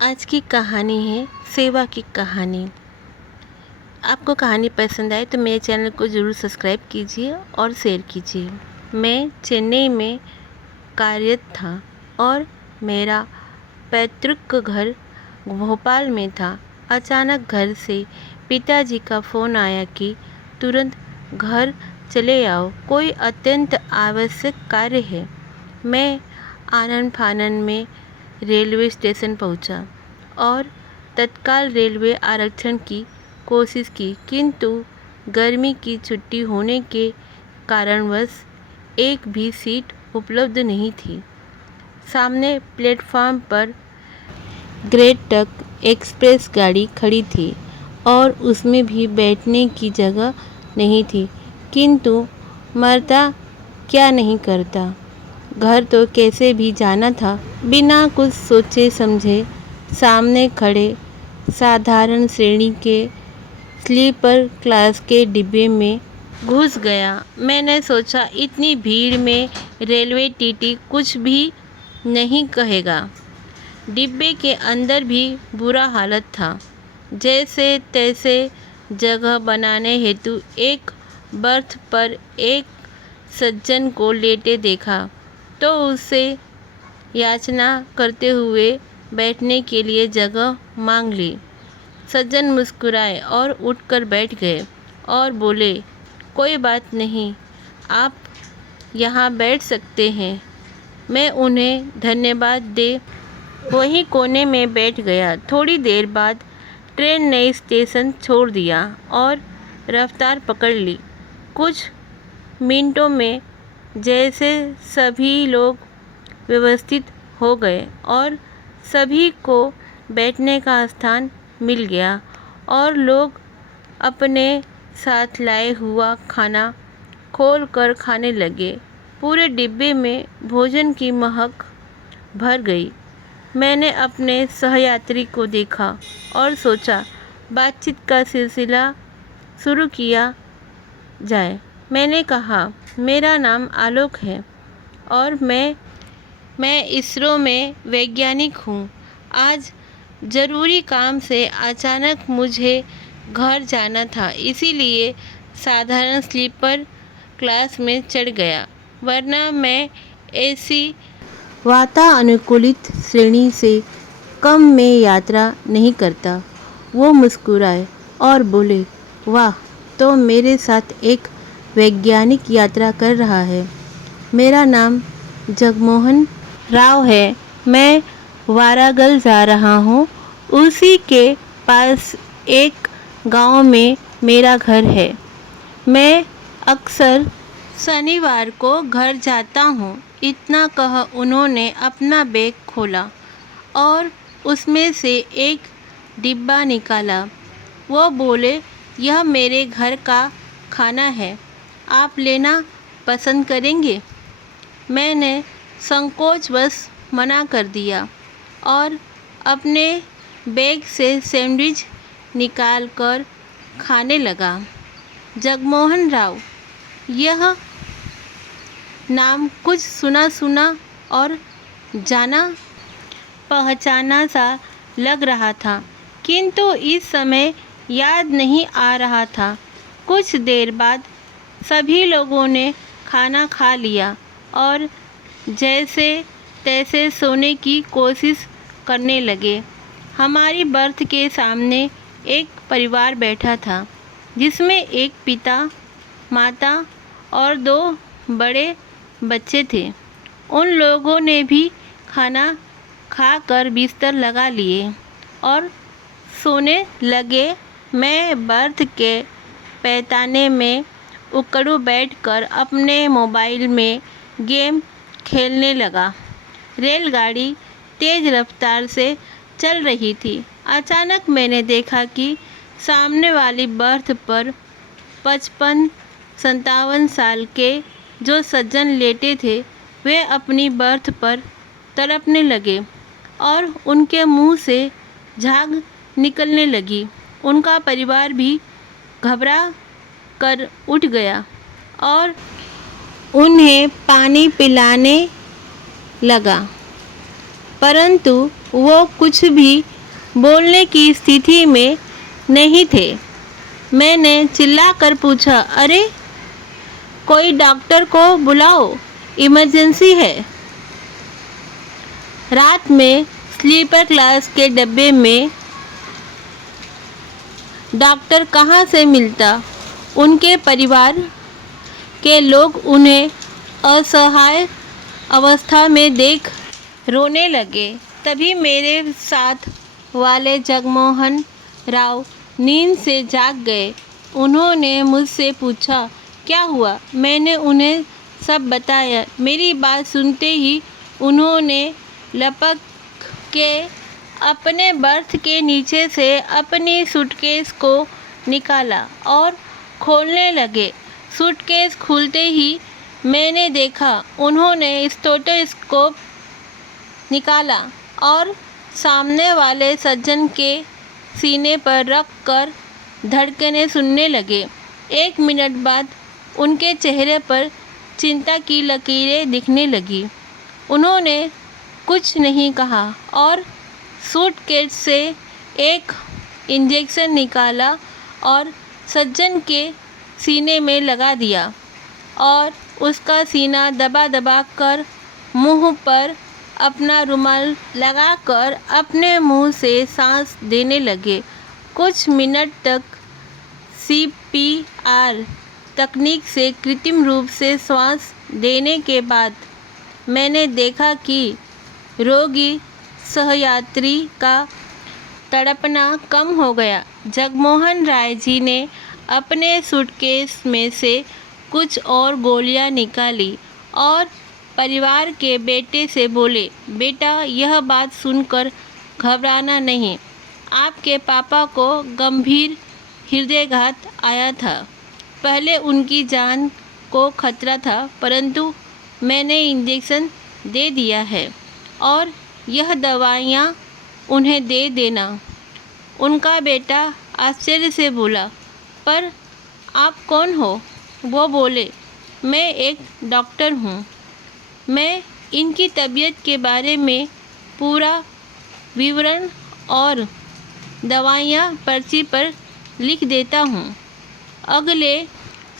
आज की कहानी है सेवा की कहानी। आपको कहानी पसंद आए तो मेरे चैनल को ज़रूर सब्सक्राइब कीजिए और शेयर कीजिए। मैं चेन्नई में कार्यरत था और मेरा पैतृक घर भोपाल में था। अचानक घर से पिताजी का फ़ोन आया कि तुरंत घर चले आओ, कोई अत्यंत आवश्यक कार्य है। मैं आनन फानन में रेलवे स्टेशन पहुंचा और तत्काल रेलवे आरक्षण की कोशिश की, किंतु गर्मी की छुट्टी होने के कारणवश एक भी सीट उपलब्ध नहीं थी। सामने प्लेटफॉर्म पर ग्रेट ट्रक एक्सप्रेस गाड़ी खड़ी थी और उसमें भी बैठने की जगह नहीं थी, किंतु मरता क्या नहीं करता। घर तो कैसे भी जाना था। बिना कुछ सोचे समझे सामने खड़े साधारण श्रेणी के स्लीपर क्लास के डिब्बे में घुस गया। मैंने सोचा इतनी भीड़ में रेलवे टीटी कुछ भी नहीं कहेगा। डिब्बे के अंदर भी बुरा हालत था। जैसे तैसे जगह बनाने हेतु एक बर्थ पर एक सज्जन को लेटे देखा तो उससे याचना करते हुए बैठने के लिए जगह मांग ली। सज्जन मुस्कुराए और उठकर बैठ गए और बोले, कोई बात नहीं, आप यहाँ बैठ सकते हैं। मैं उन्हें धन्यवाद दे वहीं कोने में बैठ गया। थोड़ी देर बाद ट्रेन ने स्टेशन छोड़ दिया और रफ्तार पकड़ ली। कुछ मिनटों में जैसे सभी लोग व्यवस्थित हो गए और सभी को बैठने का स्थान मिल गया और लोग अपने साथ लाए हुआ खाना खोल कर खाने लगे। पूरे डिब्बे में भोजन की महक भर गई। मैंने अपने सहयात्री को देखा और सोचा बातचीत का सिलसिला शुरू किया जाए। मैंने कहा, मेरा नाम आलोक है और मैं इसरो में वैज्ञानिक हूँ। आज ज़रूरी काम से अचानक मुझे घर जाना था, इसीलिए साधारण स्लीपर क्लास में चढ़ गया, वरना मैं ऐसी वातानुकूलित श्रेणी से कम में यात्रा नहीं करता। वो मुस्कुराए और बोले, वाह, तो मेरे साथ एक वैज्ञानिक यात्रा कर रहा है। मेरा नाम जगमोहन राव है। मैं वारागल जा रहा हूँ। उसी के पास एक गांव में मेरा घर है। मैं अक्सर शनिवार को घर जाता हूँ। इतना कह उन्होंने अपना बैग खोला और उसमें से एक डिब्बा निकाला। वो बोले, यह मेरे घर का खाना है, आप लेना पसंद करेंगे? मैंने संकोचवश मना कर दिया और अपने बैग से सैंडविच निकालकर खाने लगा। जगमोहन राव, यह नाम कुछ सुना सुना और जाना पहचाना सा लग रहा था, किंतु इस समय याद नहीं आ रहा था। कुछ देर बाद सभी लोगों ने खाना खा लिया और जैसे तैसे सोने की कोशिश करने लगे। हमारी बर्थ के सामने एक परिवार बैठा था, जिसमें एक पिता, माता और दो बड़े बच्चे थे। उन लोगों ने भी खाना खाकर बिस्तर लगा लिए और सोने लगे। मैं बर्थ के पैताने में उकड़ू बैठकर अपने मोबाइल में गेम खेलने लगा। रेलगाड़ी तेज़ रफ्तार से चल रही थी। अचानक मैंने देखा कि सामने वाली बर्थ पर 55-57 साल के जो सज्जन लेटे थे, वे अपनी बर्थ पर तड़पने लगे और उनके मुंह से झाग निकलने लगी। उनका परिवार भी घबरा कर उठ गया और उन्हें पानी पिलाने लगा। परंतु वो कुछ भी बोलने की स्थिति में नहीं थे। मैंने चिल्लाकर पूछा, अरे कोई डॉक्टर को बुलाओ, इमरजेंसी है। रात में स्लीपर क्लास के डब्बे में डॉक्टर कहाँ से मिलता। उनके परिवार के लोग उन्हें असहाय अवस्था में देख रोने लगे। तभी मेरे साथ वाले जगमोहन राव नींद से जाग गए। उन्होंने मुझसे पूछा, क्या हुआ? मैंने उन्हें सब बताया। मेरी बात सुनते ही उन्होंने लपक के अपने बर्थ के नीचे से अपनी सूटकेस को निकाला और खोलने लगे। सूटकेस खुलते ही मैंने देखा उन्होंने स्टेथोस्कोप निकाला और सामने वाले सज्जन के सीने पर रख कर धड़कनें सुनने लगे। 1 मिनट बाद उनके चेहरे पर चिंता की लकीरें दिखने लगी। उन्होंने कुछ नहीं कहा और सूटकेस से एक इंजेक्शन निकाला और सज्जन के सीने में लगा दिया और उसका सीना दबा दबा कर मुंह पर अपना रुमाल लगाकर अपने मुंह से सांस देने लगे। कुछ मिनट तक CPR तकनीक से कृत्रिम रूप से श्वास देने के बाद मैंने देखा कि रोगी सहयात्री का तड़पना कम हो गया। जगमोहन राय जी ने अपने सूटकेस में से कुछ और गोलियां निकाली और परिवार के बेटे से बोले, बेटा यह बात सुनकर घबराना नहीं। आपके पापा को गंभीर हृदयाघात आया था। पहले उनकी जान को खतरा था, परंतु मैंने इंजेक्शन दे दिया है और यह दवाइयाँ उन्हें दे देना। उनका बेटा आश्चर्य से बोला, पर आप कौन हो? वो बोले, मैं एक डॉक्टर हूँ। मैं इनकी तबीयत के बारे में पूरा विवरण और दवाइयाँ पर्ची पर लिख देता हूँ। अगले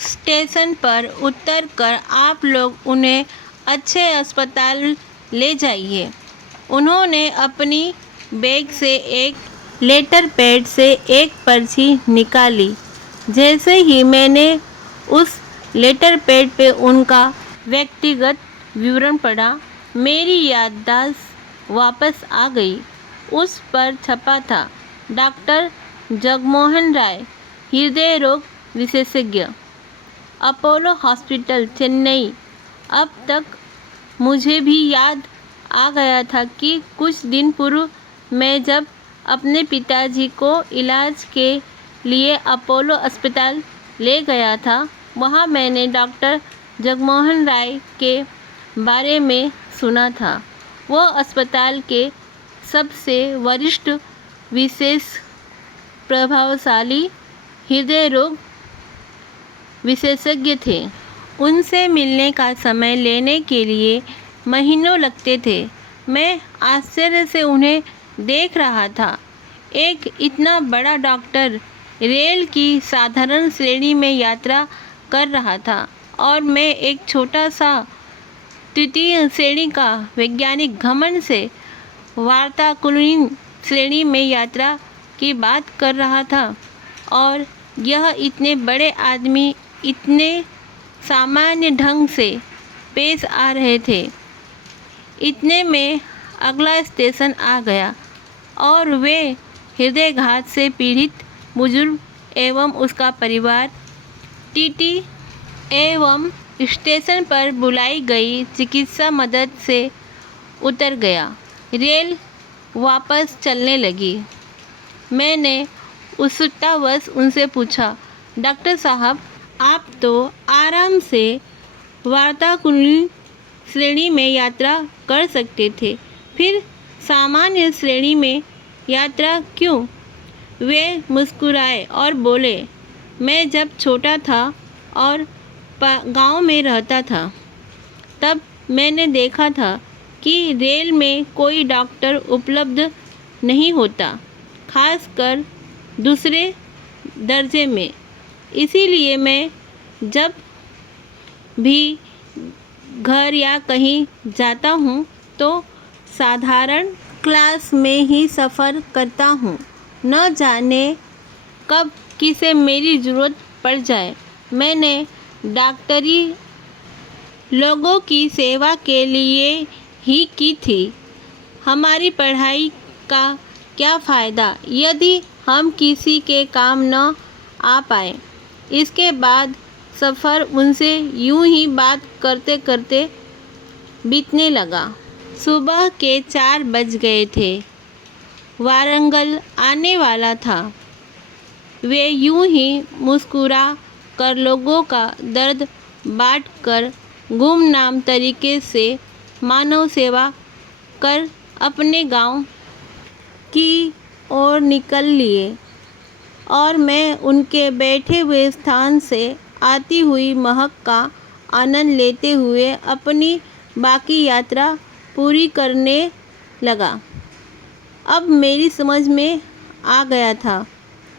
स्टेशन पर उतर कर आप लोग उन्हें अच्छे अस्पताल ले जाइए। उन्होंने अपनी बैग से एक लेटर पैड से एक पर्ची निकाली। जैसे ही मैंने उस लेटर पैड पे उनका व्यक्तिगत विवरण पढ़ा, मेरी याददाश्त वापस आ गई। उस पर छपा था, डॉक्टर जगमोहन राय, हृदय रोग विशेषज्ञ, अपोलो हॉस्पिटल, चेन्नई। अब तक मुझे भी याद आ गया था कि कुछ दिन पूर्व मैं जब अपने पिताजी को इलाज के लिए अपोलो अस्पताल ले गया था, वहाँ मैंने डॉक्टर जगमोहन राय के बारे में सुना था। वो अस्पताल के सबसे वरिष्ठ विशेष प्रभावशाली हृदय रोग विशेषज्ञ थे। उनसे मिलने का समय लेने के लिए महीनों लगते थे। मैं आश्चर्य से उन्हें देख रहा था। एक इतना बड़ा डॉक्टर रेल की साधारण श्रेणी में यात्रा कर रहा था और मैं एक छोटा सा तृतीय श्रेणी का वैज्ञानिक घमंड से वातानुकूलित श्रेणी में यात्रा की बात कर रहा था। और यह इतने बड़े आदमी इतने सामान्य ढंग से पेश आ रहे थे। इतने में अगला स्टेशन आ गया और वे हृदयाघात से पीड़ित बुजुर्ग एवं उसका परिवार टीटी एवं स्टेशन पर बुलाई गई चिकित्सा मदद से उतर गया। रेल वापस चलने लगी। मैंने उत्सुकतावश उनसे पूछा, डॉक्टर साहब, आप तो आराम से वातानुकूलित श्रेणी में यात्रा कर सकते थे, फिर सामान्य श्रेणी में यात्रा क्यों? वे मुस्कुराए और बोले, मैं जब छोटा था और गांव में रहता था, तब मैंने देखा था कि रेल में कोई डॉक्टर उपलब्ध नहीं होता, खासकर दूसरे दर्जे में। इसीलिए मैं जब भी घर या कहीं जाता हूँ तो साधारण क्लास में ही सफ़र करता हूँ। न जाने कब किसे मेरी ज़रूरत पड़ जाए। मैंने डॉक्टरी लोगों की सेवा के लिए ही की थी। हमारी पढ़ाई का क्या फ़ायदा यदि हम किसी के काम न आ पाए। इसके बाद सफ़र उनसे यूं ही बात करते करते बीतने लगा। सुबह के 4 बज गए थे। वारंगल आने वाला था। वे यूं ही मुस्कुरा कर लोगों का दर्द बांट कर गुमनाम तरीके से मानव सेवा कर अपने गांव की ओर निकल लिए और मैं उनके बैठे हुए स्थान से आती हुई महक का आनंद लेते हुए अपनी बाकी यात्रा पूरी करने लगा। अब मेरी समझ में आ गया था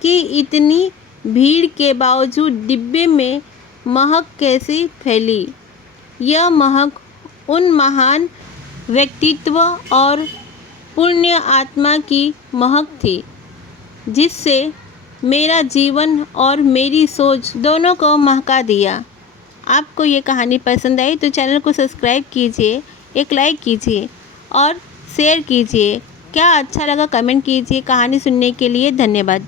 कि इतनी भीड़ के बावजूद डिब्बे में महक कैसी फैली। यह महक उन महान व्यक्तित्व और पुण्य आत्मा की महक थी जिससे मेरा जीवन और मेरी सोच दोनों को महका दिया। आपको ये कहानी पसंद आई तो चैनल को सब्सक्राइब कीजिए, एक लाइक कीजिए और शेयर कीजिए। क्या अच्छा लगा कमेंट कीजिए। कहानी सुनने के लिए धन्यवाद।